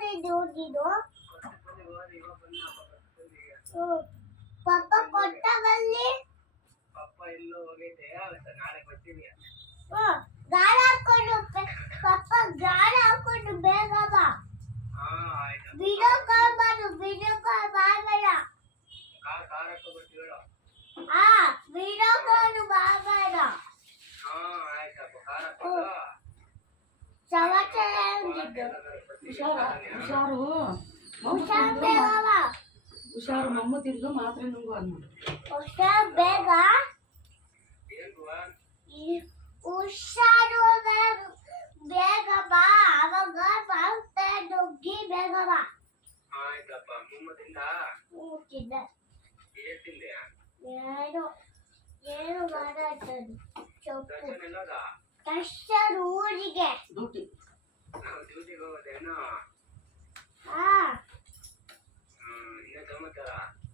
ને જોડી દો પપ્પા પટ્ટા બલ્લે પપ્પા ઇલ્લો વગે તે આવે તો નારે પછી ઓ ગાળા કોનો પપ્પા ગાળા કોનો બે બાબા વિડિયો કર બાજુ વિડિયો કર બાર બેડા આ સારા તો બચી ગયો આ વિડિયો કોનો બાર બેડા હા આ તો સારા તો o Vamos chorar. Vamos chorar. Vamos chorar. Vamos chorar. Vamos chorar. Vamos chorar. Vamos chorar. Vamos chorar. Vamos chorar. Bega ba, avanga ba, te do ki bega ba. Ai da ba, mumma tinda. Mumma tinda. Ye tinda. Yero, yero mara chadu. Chopu. Tashcharu.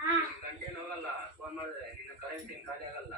ಹ್ಮ್ ಫೋನ್ ನಿನ್ನ ಖಾಲಿ ಆಗಲ್ಲ